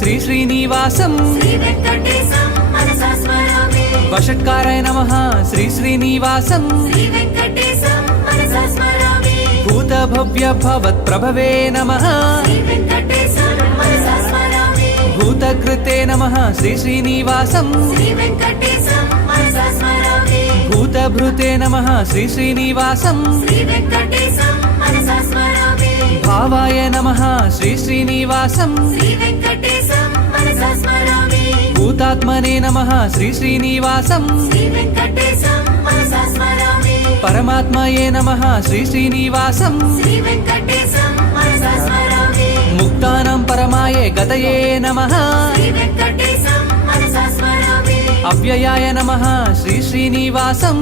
శ్రీ శ్రీనివాసం వషట్కారాయ నమః శ్రీ శ్రీనివాసం భూత భవ్య భవత్ ప్రభవే నమః భూతకృతే నమః శ్రీ శ్రీనివాసం భూతభృతే నమః శ్రీ శ్రీనివాసం భావాయ నమః శ్రీ శ్రీనివాసం భూతాత్మనే నమః శ్రీ శ్రీనివాసం పరమాత్మయే నమః శ్రీ శ్రీనివాసం ముక్తానాం పరమాయే గతయే నమః అవ్యయాయ నమః శ్రీ శ్రీనివాసం